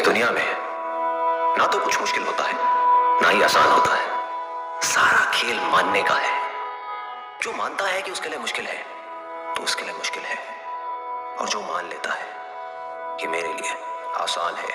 इस दुनिया में ना तो कुछ मुश्किल होता है ना ही आसान होता है। सारा खेल मानने का है। जो मानता है कि उसके लिए मुश्किल है तो उसके लिए मुश्किल है, और जो मान लेता है कि मेरे लिए आसान है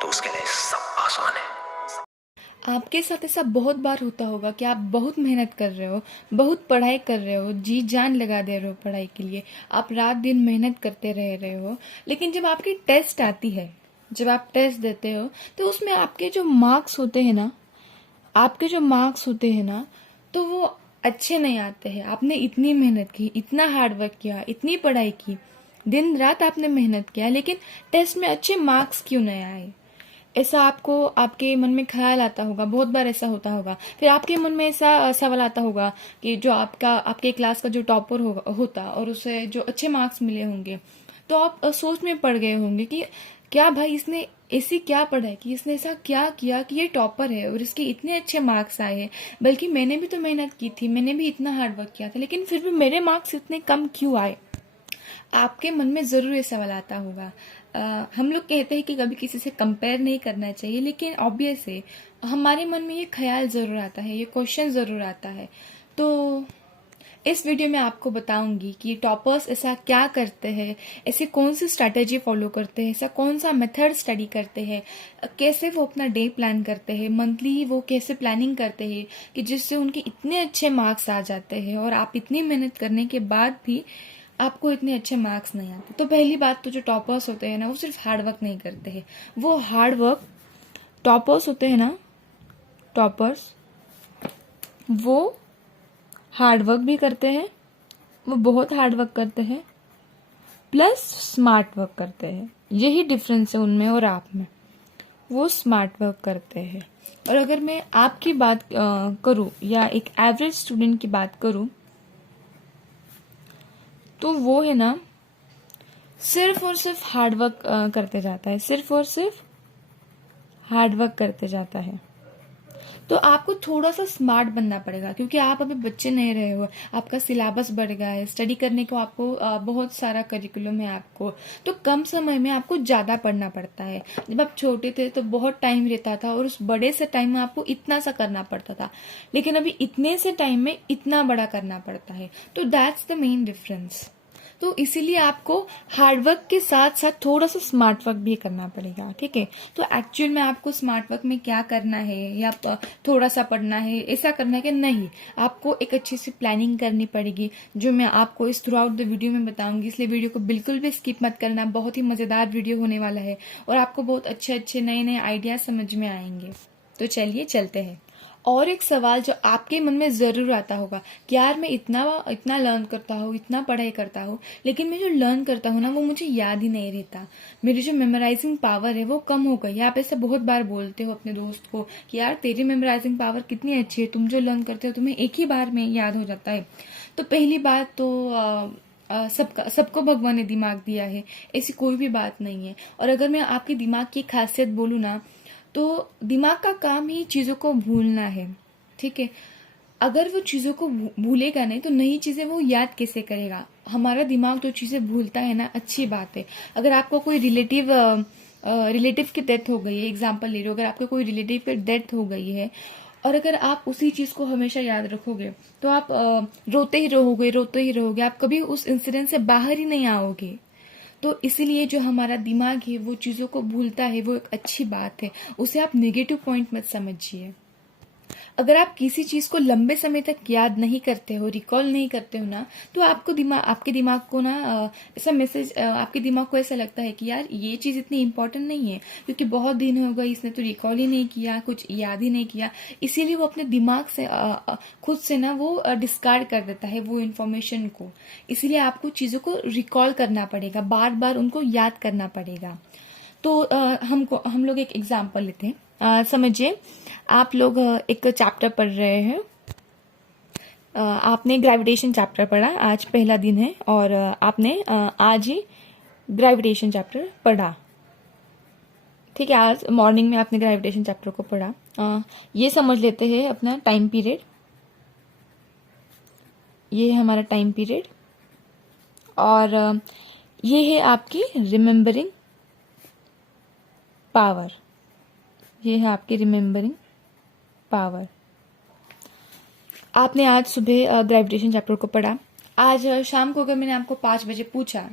तो उसके लिए सब आसान है। आपके साथ ऐसा बहुत बार होता होगा कि आप बहुत मेहनत कर रहे हो, बहुत पढ़ाई कर रहे हो, जी जान लगा दे रहे हो पढ़ाई के लिए, आप रात दिन मेहनत करते रह रहे हो, लेकिन जब आपकी टेस्ट आती है, जब आप टेस्ट देते हो, तो उसमें आपके जो मार्क्स होते हैं ना, तो वो अच्छे नहीं आते हैं। आपने इतनी मेहनत की, इतना हार्ड वर्क किया, इतनी पढ़ाई की, दिन रात आपने मेहनत किया, लेकिन टेस्ट में अच्छे मार्क्स क्यों नहीं आए? ऐसा आपको आपके मन में ख्याल आता होगा, बहुत बार ऐसा होता होगा। फिर आपके मन में ऐसा सवाल आता होगा कि जो आपके क्लास का जो टॉपर होता और उसे जो अच्छे मार्क्स मिले होंगे, तो आप सोच में पड़ गए होंगे कि क्या भाई इसने ऐसी क्या पढ़ाई की, इसने ऐसा क्या किया कि ये टॉपर है और इसके इतने अच्छे मार्क्स आए हैं। बल्कि मैंने भी तो मेहनत की थी, मैंने भी इतना हार्ड वर्क किया था, लेकिन फिर भी मेरे मार्क्स इतने कम क्यों आए? आपके मन में जरूर ये सवाल आता होगा। हम लोग कहते हैं कि कभी किसी से कंपेयर नहीं करना चाहिए, लेकिन ऑब्वियस है हमारे मन में ये ख्याल जरूर आता है, ये क्वेश्चन जरूर आता है। तो इस वीडियो में आपको बताऊंगी कि टॉपर्स ऐसा क्या करते हैं, ऐसे कौन सी स्ट्रैटेजी फॉलो करते हैं, ऐसा कौन सा मेथड स्टडी करते हैं, कैसे वो अपना डे प्लान करते हैं, मंथली वो कैसे प्लानिंग करते हैं कि जिससे उनके इतने अच्छे मार्क्स आ जाते हैं और आप इतनी मेहनत करने के बाद भी आपको इतने अच्छे मार्क्स नहीं आते। तो पहली बात तो जो टॉपर्स होते हैं ना, वो सिर्फ हार्ड वर्क नहीं करते हैं, वो हार्ड वर्क टॉपर्स होते हैं ना, टॉपर्स वो हार्ड वर्क भी करते हैं, वो बहुत हार्ड वर्क करते हैं, प्लस स्मार्ट वर्क करते हैं। यही डिफरेंस है उनमें और आप में। वो स्मार्ट वर्क करते हैं। और अगर मैं आपकी बात करूं या एक एवरेज स्टूडेंट की बात करूं, तो वो है ना, सिर्फ और सिर्फ हार्ड वर्क करते जाता है, सिर्फ और सिर्फ हार्ड वर्क करते जाता है। तो आपको थोड़ा सा स्मार्ट बनना पड़ेगा, क्योंकि आप अभी बच्चे नहीं रहे हो, आपका सिलेबस बढ़ गया है, स्टडी करने को आपको बहुत सारा करिकुलम है आपको, तो कम समय में आपको ज्यादा पढ़ना पड़ता है। जब आप छोटे थे तो बहुत टाइम रहता था और उस बड़े से टाइम में आपको इतना सा करना पड़ता था, लेकिन अभी इतने से टाइम में इतना बड़ा करना पड़ता है। तो दैट्स द मेन डिफरेंस। तो इसीलिए आपको हार्डवर्क के साथ साथ थोड़ा सा स्मार्ट वर्क भी करना पड़ेगा, ठीक है? तो एक्चुअल में आपको स्मार्ट वर्क में क्या करना है, या थोड़ा सा पढ़ना है, ऐसा करना है कि नहीं, आपको एक अच्छी सी प्लानिंग करनी पड़ेगी, जो मैं आपको इस थ्रू आउट द वीडियो में बताऊंगी। इसलिए वीडियो को बिल्कुल भी स्किप मत करना, बहुत ही मजेदार वीडियो होने वाला है और आपको बहुत अच्छे अच्छे नए नए आइडियाज समझ में आएंगे। तो चलिए चलते हैं। और एक सवाल जो आपके मन में जरूर आता होगा कि यार मैं इतना इतना लर्न करता हूँ, इतना पढ़ाई करता हूँ, लेकिन मैं जो लर्न करता हूँ ना, वो मुझे याद ही नहीं रहता। मेरी जो मेमोराइजिंग पावर है वो कम हो गई है। आप ऐसे बहुत बार बोलते हो अपने दोस्त को कि यार तेरी मेमोराइजिंग पावर कितनी अच्छी है, तुम जो लर्न करते हो तुम्हें एक ही बार में याद हो जाता है। तो पहली बात तो सबको भगवान ने दिमाग दिया है, ऐसी कोई भी बात नहीं है। और अगर मैं आपके दिमाग की खासियत बोलूँ ना, तो दिमाग का काम ही चीजों को भूलना है, ठीक है? अगर वो चीजों को भूलेगा नहीं तो नई चीजें वो याद कैसे करेगा? हमारा दिमाग जो चीजें भूलता है ना, अच्छी बात है। अगर आपको कोई रिलेटिव की डेथ हो गई है, एग्जाम्पल ले रहे हो, अगर आपके कोई रिलेटिव की डेथ हो गई है और अगर आप उसी चीज को हमेशा याद रखोगे, तो आप रोते ही रहोगे, आप कभी उस इंसिडेंट से बाहर ही नहीं आओगे। तो इसीलिए जो हमारा दिमाग है वो चीजों को भूलता है, वो एक अच्छी बात है, उसे आप नेगेटिव पॉइंट मत समझिए। अगर आप किसी चीज को लंबे समय तक याद नहीं करते हो, रिकॉल नहीं करते हो ना, तो आपके दिमाग को ना ऐसा मैसेज, आपके दिमाग को ऐसा लगता है कि यार ये चीज इतनी इंपॉर्टेंट नहीं है, क्योंकि बहुत दिन हो गए, इसने तो रिकॉल ही नहीं किया, कुछ याद ही नहीं किया। इसीलिए वो अपने दिमाग से खुद से ना वो डिस्कार्ड कर देता है वो इन्फॉर्मेशन को। इसीलिए आपको चीजों को रिकॉल करना पड़ेगा, बार बार उनको याद करना पड़ेगा। तो हम लोग एक एग्जाम्पल लेते हैं। समझिए, आप लोग एक चैप्टर पढ़ रहे हैं। आपने ग्रेविटेशन चैप्टर पढ़ा, आज पहला दिन है और आपने आज ही ग्रेविटेशन चैप्टर पढ़ा, ठीक है? आज मॉर्निंग में आपने ग्रेविटेशन चैप्टर को पढ़ा। ये समझ लेते हैं अपना टाइम पीरियड, ये है हमारा टाइम पीरियड, और ये है आपकी रिमेम्बरिंग पावर, ये है आपकी रिमेम्बरिंग पावर। आपने आज सुबह ग्रेविटेशन चैप्टर को पढ़ा। आज शाम को अगर मैंने आपको 5 बजे पूछा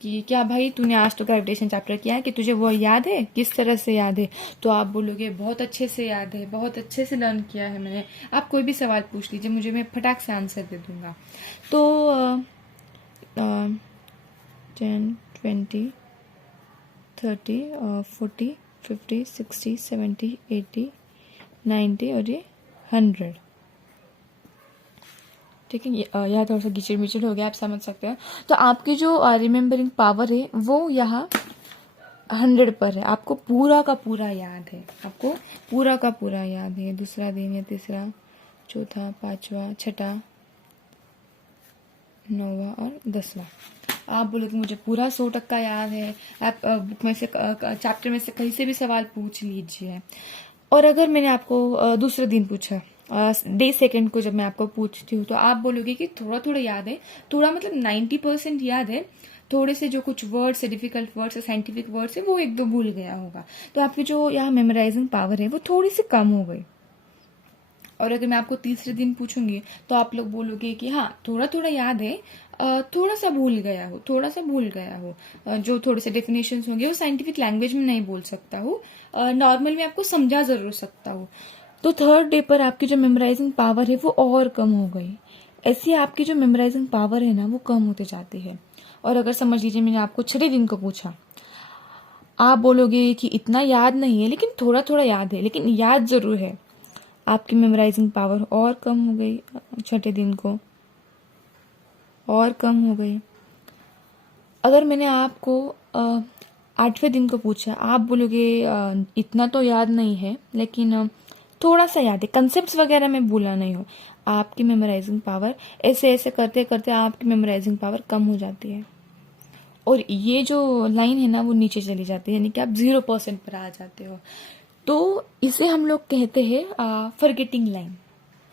कि क्या भाई तूने आज तो ग्रेविटेशन चैप्टर किया है, कि तुझे वो याद है, किस तरह से याद है, तो आप बोलोगे बहुत अच्छे से याद है, बहुत अच्छे से लर्न किया है मैंने। आप कोई भी सवाल पूछ लीजिए मुझे, मैं फटाक से आंसर दे दूंगा। तो 10, 20, 30, 40, 50, 60, 70, 80, 90 और ये 100। ठीक है, यहाँ थोड़ा सा गिचड़ मिचड़ हो गया, आप समझ सकते हैं। तो आपकी जो रिमेम्बरिंग पावर है वो यहाँ 100 पर है। आपको पूरा का पूरा याद है, आपको पूरा का पूरा याद है। दूसरा दिन या तीसरा, चौथा, पांचवा, छठा, 9वां और 10वां। आप बोले कि मुझे पूरा 100% याद है, आप बुक में से, चैप्टर में से कहीं से भी सवाल पूछ लीजिए। और अगर मैंने आपको दूसरे दिन पूछा, डे सेकंड को जब मैं आपको पूछती हूँ, तो आप बोलोगे कि थोड़ा थोड़ा याद है। थोड़ा मतलब 90% याद है, थोड़े से जो कुछ वर्ड्स है, डिफिकल्ट वर्ड्स है, साइंटिफिक वर्ड्स है, वो एक दो भूल गया होगा। तो आपकी जो यहाँ मेमोराइजिंग पावर है वो थोड़ी सी कम हो गई। और अगर मैं आपको तीसरे दिन पूछूंगी तो आप लोग बोलोगे कि हाँ थोड़ा थोड़ा याद है, थोड़ा सा भूल गया हो, थोड़ा सा भूल गया हो। जो थोड़े से डेफिनेशंस होंगे वो साइंटिफिक लैंग्वेज में नहीं बोल सकता हूँ, नॉर्मल में आपको समझा जरूर सकता हूँ। तो थर्ड डे पर आपकी जो मेमोराइजिंग पावर है वो और कम हो गई। ऐसी आपकी जो मेमोराइजिंग पावर है ना वो कम होते जाती है। और अगर समझ लीजिए मैंने आपको छठे दिन को पूछा, आप बोलोगे कि इतना याद नहीं है लेकिन थोड़ा थोड़ा याद है, लेकिन याद जरूर है। आपकी मेमोराइजिंग पावर और कम हो गई, छठे दिन को और कम हो गई। अगर मैंने आपको 8वें दिन को पूछा, आप बोलोगे इतना तो याद नहीं है लेकिन थोड़ा सा याद है, कंसेप्ट्स वगैरह में भूला नहीं हो। आपकी मेमोराइजिंग पावर ऐसे ऐसे करते करते आपकी मेमोराइजिंग पावर कम हो जाती है और ये जो लाइन है ना वो नीचे चली जाती है, यानी कि आप 0% पर आ जाते हो। तो इसे हम लोग कहते हैं फॉरगेटिंग लाइन,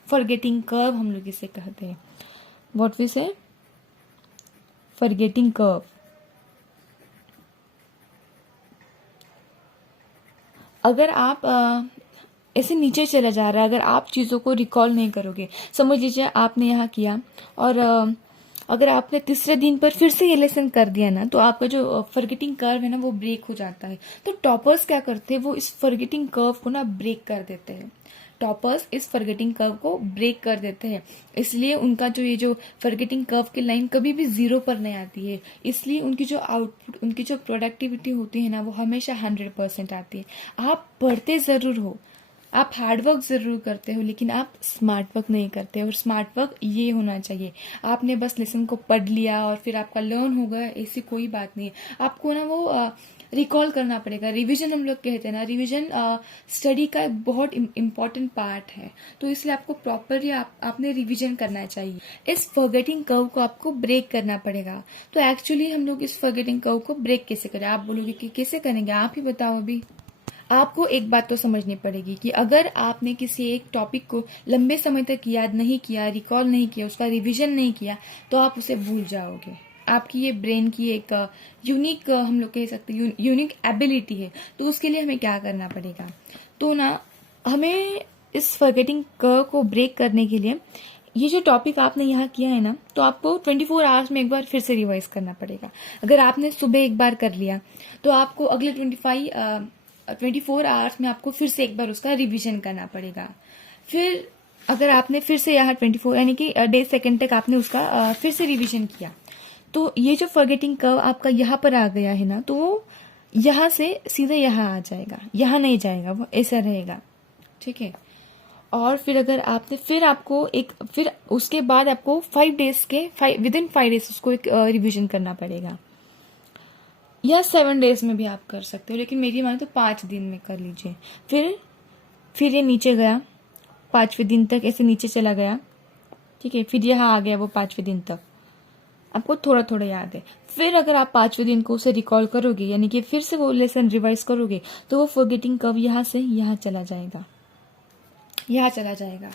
फॉरगेटिंग कर्व हम लोग इसे कहते हैं। व्हाट वी से, फॉरगेटिंग कर्व। अगर आप ऐसे नीचे चला जा रहा है, अगर आप चीज़ों को रिकॉल नहीं करोगे, समझ लीजिए आपने यहाँ किया और अगर आपने तीसरे दिन पर फिर से ये लेसन कर दिया ना, तो आपका जो फॉरगेटिंग कर्व है ना वो ब्रेक हो जाता है। तो टॉपर्स क्या करते हैं, वो इस फॉरगेटिंग कर्व को ना ब्रेक कर देते हैं। टॉपर्स इस फॉरगेटिंग कर्व को ब्रेक कर देते हैं, इसलिए उनका जो ये जो फॉरगेटिंग कर्व की लाइन कभी भी 0 पर नहीं आती है। इसलिए उनकी जो आउटपुट, उनकी जो प्रोडक्टिविटी होती है ना वो हमेशा 100% आती है। आप पढ़ते जरूर हो, आप हार्डवर्क जरूर करते हो, लेकिन आप स्मार्ट वर्क नहीं करते। और स्मार्ट वर्क ये होना चाहिए, आपने बस लेसन को पढ़ लिया और फिर आपका लर्न हो गया, ऐसी कोई बात नहीं है। आपको ना वो रिकॉल करना पड़ेगा। रिवीजन हम लोग कहते हैं ना, रिवीजन स्टडी का एक बहुत इम्पोर्टेंट पार्ट है। तो इसलिए आपको प्रॉपरली आपने रिवीजन करना चाहिए। इस फॉरगेटिंग कर्व को आपको ब्रेक करना पड़ेगा। तो एक्चुअली हम लोग इस फॉरगेटिंग कर्व को ब्रेक कैसे करें, आप बोलोगे कि कैसे करेंगे, आप ही बताओ। अभी आपको एक बात तो समझनी पड़ेगी कि अगर आपने किसी एक टॉपिक को लंबे समय तक याद नहीं किया, रिकॉल नहीं किया, उसका रिवीजन नहीं किया, तो आप उसे भूल जाओगे। आपकी ये ब्रेन की एक यूनिक, हम लोग कह सकते हैं यूनिक एबिलिटी है। तो उसके लिए हमें क्या करना पड़ेगा, तो ना हमें इस फॉरगेटिंग कर्व को ब्रेक करने के लिए ये जो टॉपिक आपने यहाँ किया है ना, तो आपको 24 आवर्स में एक बार फिर से रिवाइज करना पड़ेगा। अगर आपने सुबह एक बार कर लिया तो आपको अगले 24 आवर्स में आपको फिर से एक बार उसका रिवीजन करना पड़ेगा। फिर अगर आपने फिर से यहाँ 24 यानी कि डे सेकंड तक आपने उसका फिर से रिवीजन किया, तो ये जो फॉरगेटिंग कर्व आपका यहाँ पर आ गया है ना, तो वो यहाँ से सीधे यहाँ आ जाएगा, यहाँ नहीं जाएगा, वो ऐसा रहेगा। ठीक है। और फिर अगर आपने फिर उसके बाद आपको 5 डेज के विदिन 5 डेज उसको एक रिवीजन करना पड़ेगा, या 7 डेज में भी आप कर सकते हो, लेकिन मेरी माने तो 5 दिन में कर लीजिए। फिर ये नीचे गया, 5वें दिन तक ऐसे नीचे चला गया। ठीक है, फिर यहाँ आ गया वो 5वें दिन तक, आपको थोड़ा थोड़ा याद है। फिर अगर आप 5वें दिन को उसे रिकॉल करोगे, यानी कि फिर से वो लेसन रिवाइज करोगे, तो वो फॉरगेटिंग कर्व यहाँ से यहाँ चला जाएगा, यहाँ चला जाएगा।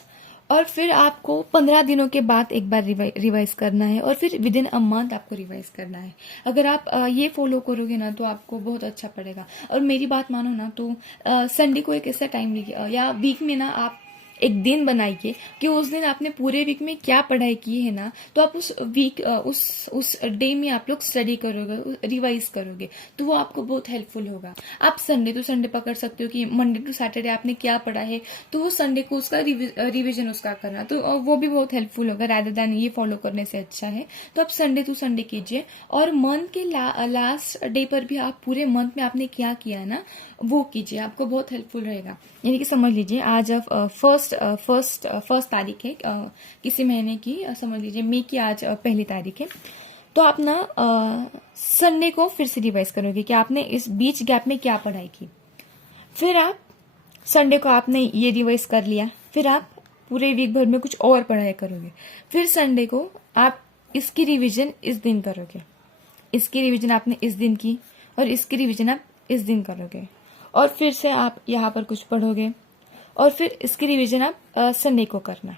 और फिर आपको 15 दिनों के बाद एक बार रिवाइज करना है, और फिर विद इन अ मंथ आपको रिवाइज करना है। अगर आप ये फॉलो करोगे ना तो आपको बहुत अच्छा पड़ेगा। और मेरी बात मानो ना तो संडे को एक ऐसा टाइम लीजिए, या वीक में ना आप एक दिन बनाइए कि उस दिन आपने पूरे वीक में क्या पढ़ाई की है ना, तो आप उस वीक उस डे में आप लोग स्टडी करोगे, रिवाइज करोगे, तो वो आपको बहुत हेल्पफुल होगा। आप संडे टू संडे पकड़ सकते हो कि मंडे टू सैटरडे आपने क्या पढ़ा है, तो वो संडे को उसका रिविजन उसका करना, तो वो भी बहुत हेल्पफुल होगा रादर देन ये फॉलो करने से अच्छा है। तो आप संडे टू संडे कीजिए, और मंथ के लास्ट डे पर भी आप पूरे मंथ में आपने क्या किया है ना वो कीजिए, आपको बहुत हेल्पफुल रहेगा। यानी कि समझ लीजिए आज फर्स्ट तारीख है किसी महीने की, समझ लीजिए मई की आज पहली तारीख है, तो आप ना संडे को फिर से रिवाइज करोगे कि आपने इस बीच गैप में क्या पढ़ाई की। फिर आप संडे को आपने ये रिवाइज कर लिया, फिर आप पूरे वीक भर में कुछ और पढ़ाई करोगे। फिर संडे को आप इसकी रिवीजन इस दिन करोगे, इसकी रिवीजन आपने इस दिन की, और इसकी रिवीजन आप इस दिन करोगे, और फिर से आप यहाँ पर कुछ पढ़ोगे, और फिर इसकी रिवीजन आप संडे को करना,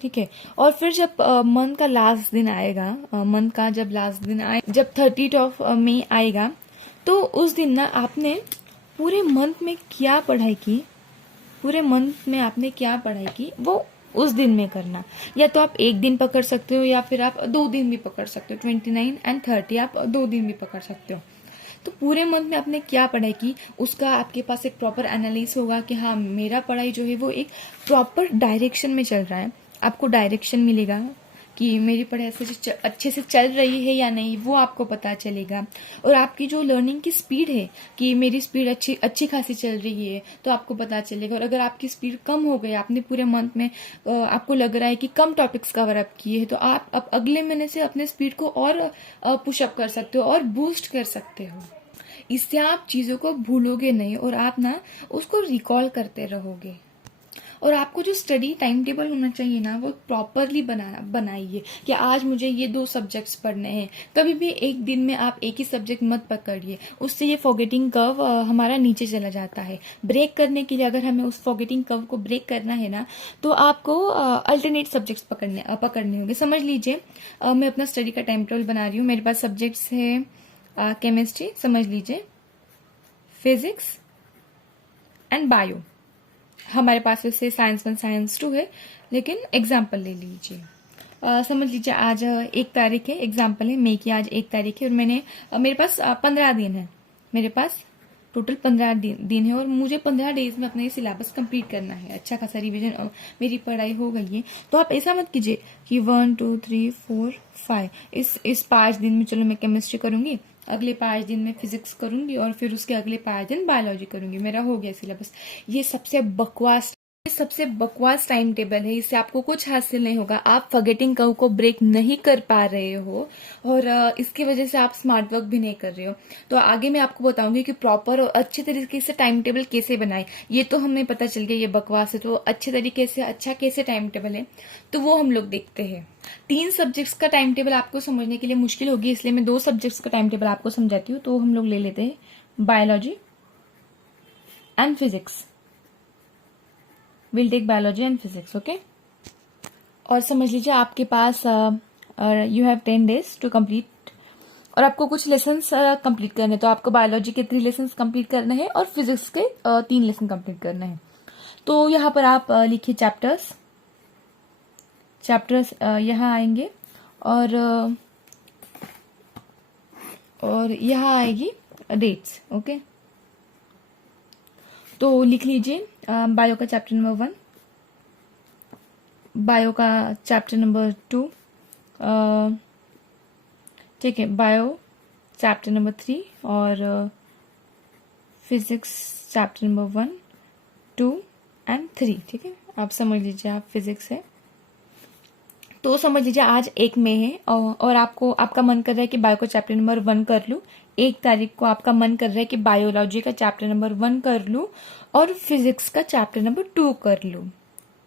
ठीक है। और फिर जब मंथ का लास्ट दिन आएगा, मंथ का जब लास्ट दिन आए, जब 30 ऑफ मई आएगा, तो उस दिन ना आपने पूरे मंथ में क्या पढ़ाई की, पूरे मंथ में आपने क्या पढ़ाई की वो उस दिन में करना। या तो आप एक दिन पकड़ सकते हो, या फिर आप 2 दिन भी पकड़ सकते हो, 29 एंड 30 आप 2 दिन भी पकड़ सकते हो। तो पूरे मंथ में आपने क्या पढ़ाई की उसका आपके पास एक प्रॉपर एनालिसिस होगा कि हाँ मेरा पढ़ाई जो है वो एक प्रॉपर डायरेक्शन में चल रहा है। आपको डायरेक्शन मिलेगा कि मेरी पढ़ाई अच्छे से चल रही है या नहीं, वो आपको पता चलेगा। और आपकी जो लर्निंग की स्पीड है कि मेरी स्पीड अच्छी खासी चल रही है, तो आपको पता चलेगा। और अगर आपकी स्पीड कम हो गई, आपने पूरे मंथ में आपको लग रहा है कि कम टॉपिक्स कवर अप किए हैं, तो आप अब अगले महीने से अपने स्पीड को और पुशअप कर सकते हो और बूस्ट कर सकते हो। इससे आप चीज़ों को भूलोगे नहीं, और आप ना उसको रिकॉल करते रहोगे। और आपको जो स्टडी टाइम टेबल होना चाहिए ना वो प्रॉपरली बनाइए कि आज मुझे ये 2 सब्जेक्ट्स पढ़ने हैं। कभी भी एक दिन में आप एक ही सब्जेक्ट मत पकड़िए, उससे ये फॉरगेटिंग कर्व हमारा नीचे चला जाता है। ब्रेक करने के लिए अगर हमें उस फॉरगेटिंग कर्व को ब्रेक करना है ना, तो आपको अल्टरनेट सब्जेक्ट्स पकड़ने होंगे। समझ लीजिए मैं अपना स्टडी का टाइम टेबल बना रही हूँ। मेरे पास सब्जेक्ट्स है केमिस्ट्री, समझ लीजिए फिजिक्स एंड बायो। हमारे पास वैसे साइंस 1 साइंस 2 है, लेकिन एग्जाम्पल ले लीजिए। समझ लीजिए आज 1 तारीख है, एग्जाम्पल है मई की आज 1 तारीख है, और मेरे पास 15 दिन है, मेरे पास टोटल 15 दिन है, और मुझे 15 डेज में अपना ये सिलेबस कंप्लीट करना है। अच्छा खासा रिवीजन मेरी पढ़ाई हो गई है। तो आप ऐसा मत कीजिए कि 1 2 3 4 5 इस 5 दिन में चलो मैं केमिस्ट्री करूंगी, अगले 5 दिन में फिजिक्स करूंगी, और फिर उसके अगले 5 दिन बायोलॉजी करूंगी, मेरा हो गया सिलेबस। ये सबसे बकवास टाइम टेबल है, इससे आपको कुछ हासिल नहीं होगा। आप फॉरगेटिंग कर्व को ब्रेक नहीं कर पा रहे हो, और इसकी वजह से आप स्मार्ट वर्क भी नहीं कर रहे हो। तो आगे मैं आपको बताऊंगी कि प्रॉपर और अच्छे तरीके से टाइम टेबल कैसे बनाए। ये तो हमें पता चल गया ये बकवास है, तो अच्छे तरीके से अच्छा कैसे टाइम टेबल है तो वो हम लोग देखते हैं। 3 सब्जेक्ट्स का टाइम टेबल आपको समझने के लिए मुश्किल होगी, इसलिए मैं 2 सब्जेक्ट्स का टाइम टेबल आपको समझाती हूँ। तो हम लोग ले लेते हैं biology and physics. Will take biology and physics, okay. और समझ लीजिए आपके पास you have 10 days to complete, और आपको कुछ लेसन्स कंप्लीट करने, तो आपको बायोलॉजी के 3 लेसन्स कंप्लीट करने हैं, और फिजिक्स के 3 लेसन कंप्लीट करने हैं। तो यहाँ पर आप लिखिए चैप्टर्स यहाँ आएंगे, और यहाँ आएगी डेट्स, ओके। तो लिख लीजिए बायो का चैप्टर नंबर 1, बायो का चैप्टर नंबर 2, ठीक है, बायो चैप्टर नंबर 3, और फिजिक्स चैप्टर नंबर 1 2 एंड 3, ठीक है। आप समझ लीजिए आप फिजिक्स है, तो समझ लीजिए आज 1 मई है, और आपका मन कर रहा है कि बायो का चैप्टर नंबर 1 कर लूं। 1 तारीख को आपका मन कर रहा है कि बायोलॉजी का चैप्टर नंबर 1 कर लूं और फिजिक्स का चैप्टर नंबर 2 कर लूं,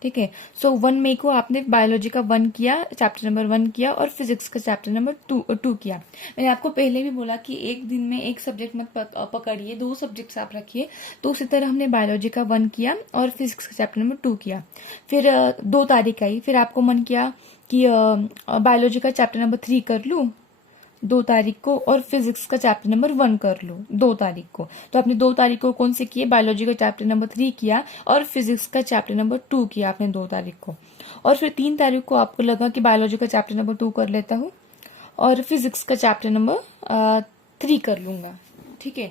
ठीक है। सो 1 मई को आपने बायोलॉजी का 1 किया, चैप्टर नंबर 1 किया, और फिजिक्स का चैप्टर नंबर 2 किया। मैंने आपको पहले भी बोला कि एक दिन में एक सब्जेक्ट मत पकड़िए, 2 सब्जेक्ट्स आप रखिए। तो उसी तरह हमने बायोलॉजी का 1 किया और फिजिक्स का चैप्टर नंबर 2 किया। फिर 2 तारीख आई, फिर आपको मन किया कि बायोलॉजी का चैप्टर नंबर 3 कर लूं 2 तारीख को, और फिजिक्स का चैप्टर नंबर 1 कर लो 2 तारीख को। तो आपने 2 तारीख को कौन से किए? बायोलॉजी का चैप्टर नंबर 3 किया और फिजिक्स का चैप्टर नंबर 2 किया आपने 2 तारीख को। और फिर 3 तारीख को आपको लगा कि बायोलॉजी का चैप्टर नंबर 2 कर लेता हूँ और फिजिक्स का चैप्टर नंबर 3 कर लूंगा। ठीक है।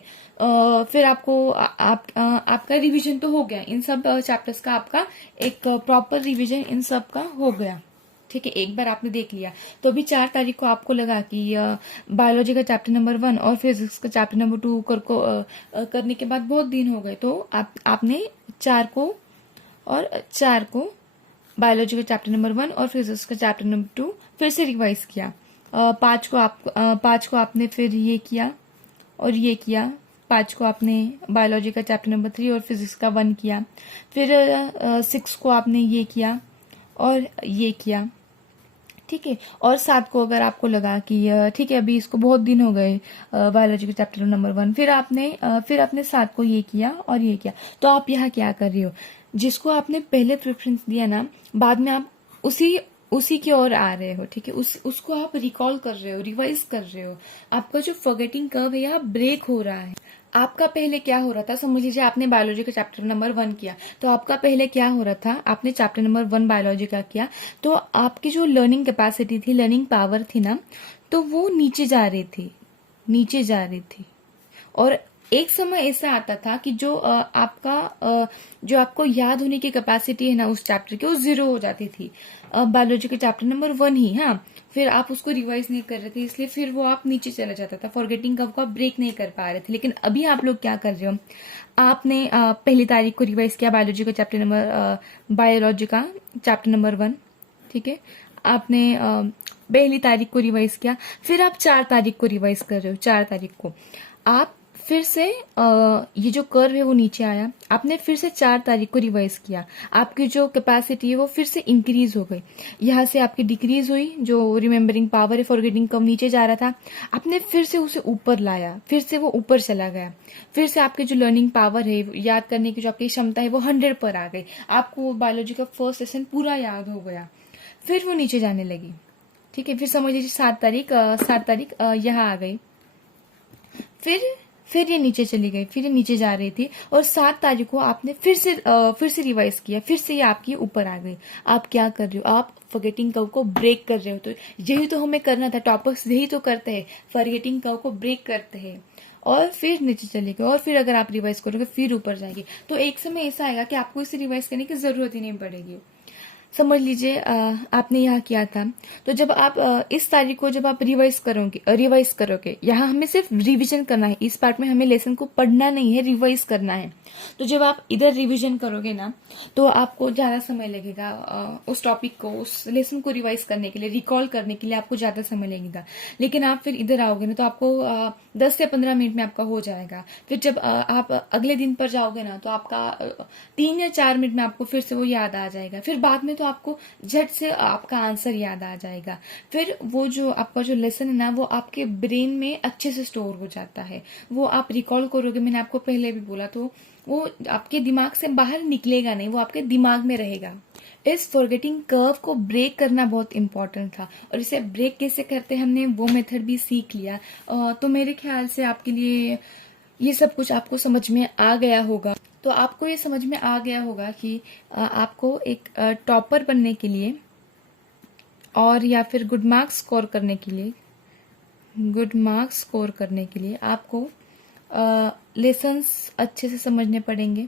फिर आपको आपका रिवीजन तो हो गया, इन सब चैप्टर्स का आपका एक प्रॉपर रिवीजन इन सब का हो गया। ठीक है, एक बार आपने देख लिया। तो अभी 4 तारीख को आपको लगा कि बायोलॉजी का चैप्टर नंबर 1 और फिजिक्स का चैप्टर नंबर 2 करने के बाद बहुत दिन हो गए, तो आपने 4 को बायोलॉजी का चैप्टर नंबर 1 और फिजिक्स का चैप्टर नंबर 2 फिर से रिवाइज किया। 5 को आपने फिर ये किया और ये किया। 5 को आपने बायोलॉजी का चैप्टर नंबर 3 और फिजिक्स का 1 किया। फिर 6 को आपने ये किया और ये किया। ठीक है। और 7 को अगर आपको लगा कि ठीक है अभी इसको बहुत दिन हो गए बायोलॉजी के चैप्टर नंबर 1, फिर आपने 7 को ये किया और ये किया। तो आप यहाँ क्या कर रही हो? जिसको आपने पहले प्रेफरेंस दिया ना, बाद में आप उसी की ओर आ रहे हो। ठीक है, उसको आप रिकॉल कर रहे हो, रिवाइज कर रहे हो। आपका जो फॉरगेटिंग कर्व है यहाँ ब्रेक हो रहा है। आपका पहले क्या हो रहा था? समझ लीजिए आपने बायोलॉजी का चैप्टर नंबर 1 किया, तो आपका पहले क्या हो रहा था? आपने चैप्टर नंबर 1 बायोलॉजी का किया, तो आपकी जो लर्निंग कैपेसिटी थी, लर्निंग पावर थी ना, तो वो नीचे जा रही थी। और एक समय ऐसा आता था कि जो आपको याद होने की कैपेसिटी है ना उस चैप्टर की, वो 0 हो जाती थी। बायोलॉजी के चैप्टर नंबर 1 ही, हाँ, फिर आप उसको रिवाइज नहीं कर रहे थे, इसलिए फिर वो आप नीचे चला जाता था, फॉरगेटिंग कर्व को आप ब्रेक नहीं कर पा रहे थे। लेकिन अभी आप लोग क्या कर रहे हो? आपने पहली तारीख को रिवाइज किया बायोलॉजी का चैप्टर नंबर 1, ठीक है। आपने पहली तारीख को रिवाइज किया, फिर आप 4 तारीख को रिवाइज कर रहे हो। 4 तारीख को आप फिर से ये जो कर्व है वो नीचे आया, आपने फिर से 4 तारीख को रिवाइज किया, आपकी जो कैपेसिटी है वो फिर से इंक्रीज हो गई। यहाँ से आपकी डिक्रीज हुई, जो रिमेम्बरिंग पावर है, फॉरगेटिंग कर्व नीचे जा रहा था, आपने फिर से उसे ऊपर लाया, फिर से वो ऊपर चला गया। फिर से आपकी जो लर्निंग पावर है, याद करने की जो आपकी क्षमता है, वो 100 पर आ गई। आपको बायोलॉजी का फर्स्ट सेशन पूरा याद हो गया, फिर वो नीचे जाने लगी। ठीक है, फिर समझ लीजिए 7 तारीख यहाँ आ गई, फिर ये नीचे चली गई, फिर ये नीचे जा रही थी, और 7 तारीख को आपने फिर से रिवाइज किया, फिर से ये आपकी ऊपर आ गई। आप क्या कर रहे हो? आप फॉरगेटिंग कर्व को ब्रेक कर रहे हो। तो यही तो हमें करना था, टॉपर्स यही तो करते हैं, फॉरगेटिंग कर्व को ब्रेक करते हैं और फिर नीचे चले गए, और फिर अगर आप रिवाइज करोगे फिर ऊपर जाएगी। तो एक समय ऐसा आएगा कि आपको इसे रिवाइज करने की जरूरत ही नहीं पड़ेगी। समझ लीजिए आपने यहाँ किया था, तो जब आप इस तारीख को जब आप रिवाइज करोगे, यहाँ हमें सिर्फ रिवीजन करना है। इस पार्ट में हमें लेसन को पढ़ना नहीं है, रिवाइज करना है। तो जब आप इधर रिवीजन करोगे ना, तो आपको ज्यादा समय लगेगा उस टॉपिक को, उस लेसन को रिवाइज करने के लिए, रिकॉल करने के लिए आपको ज्यादा समय लगेगा। लेकिन आप फिर इधर आओगे ना, तो आपको 10 से 15 मिनट में आपका हो जाएगा। फिर जब आप अगले दिन पर जाओगे ना, तो आपका 3 या 4 मिनट में आपको फिर से वो याद आ जाएगा। फिर बाद में तो आपको झट से आपका आंसर याद आ जाएगा। फिर वो जो आपका जो लेसन है ना, वो आपके ब्रेन में अच्छे से स्टोर हो जाता है। वो आप रिकॉल करोगे, मैंने आपको पहले भी बोला, तो वो आपके दिमाग से बाहर निकलेगा नहीं, वो आपके दिमाग में रहेगा। इस फॉरगेटिंग कर्व को ब्रेक करना बहुत इंपॉर्टेंट था, और इसे ब्रेक कैसे करते हैं हमने वो मेथड भी सीख लिया। तो मेरे ख्याल से आपके लिए ये सब कुछ आपको समझ में आ गया होगा। तो आपको ये समझ में आ गया होगा कि आपको एक टॉपर बनने के लिए और या फिर गुड मार्क्स स्कोर करने के लिए आपको लेसन्स अच्छे से समझने पड़ेंगे।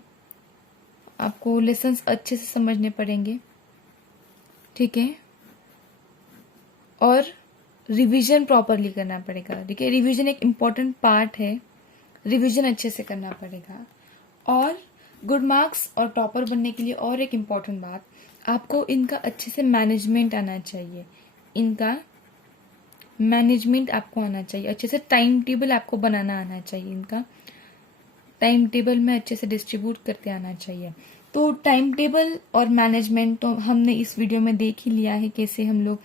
ठीक है, और रिवीजन प्रॉपरली करना पड़ेगा। ठीक है, रिवीजन एक इम्पॉर्टेंट पार्ट है, रिवीजन अच्छे से करना पड़ेगा। और गुड मार्क्स और टॉपर बनने के लिए और एक इम्पॉर्टेंट बात, आपको इनका अच्छे से मैनेजमेंट आना चाहिए। इनका मैनेजमेंट आपको आना चाहिए, अच्छे से टाइम टेबल आपको बनाना आना चाहिए। इनका टाइम टेबल में अच्छे से डिस्ट्रीब्यूट करते आना चाहिए। तो टाइम टेबल और मैनेजमेंट तो हमने इस वीडियो में देख ही लिया है, कैसे हम लोग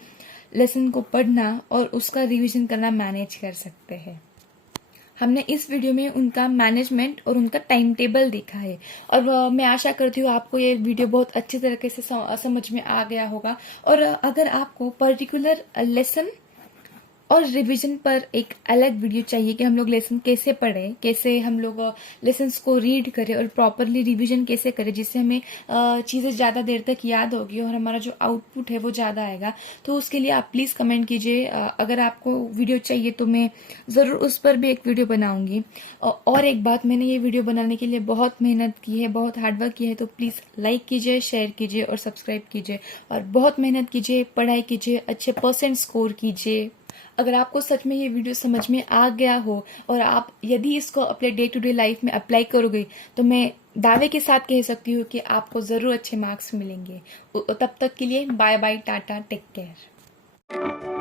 लेसन को पढ़ना और उसका रिवीजन करना मैनेज कर सकते हैं। हमने इस वीडियो में उनका मैनेजमेंट और उनका टाइम टेबल देखा है, और मैं आशा करती हूँ आपको ये वीडियो बहुत अच्छी तरीके से समझ में आ गया होगा। और अगर आपको पर्टिकुलर लेसन और रिवीजन पर एक अलग वीडियो चाहिए कि हम लोग लेसन कैसे पढ़ें, कैसे हम लोग लेसन्स को रीड करें और प्रॉपरली रिवीजन कैसे करें, जिससे हमें चीज़ें ज़्यादा देर तक याद होगी और हमारा जो आउटपुट है वो ज़्यादा आएगा, तो उसके लिए आप प्लीज़ कमेंट कीजिए। अगर आपको वीडियो चाहिए तो मैं ज़रूर उस पर भी एक वीडियो बनाऊंगी। और एक बात, मैंने ये वीडियो बनाने के लिए बहुत मेहनत की है, बहुत हार्डवर्क किया है, तो प्लीज़ लाइक कीजिए, शेयर कीजिए और सब्सक्राइब कीजिए, और बहुत मेहनत कीजिए, पढ़ाई कीजिए, अच्छे परसेंट स्कोर कीजिए। अगर आपको सच में ये वीडियो समझ में आ गया हो और आप यदि इसको अपने डे टू डे लाइफ में अप्लाई करोगे, तो मैं दावे के साथ कह सकती हूँ कि आपको ज़रूर अच्छे मार्क्स मिलेंगे। तब तक के लिए bye bye, tata, take care.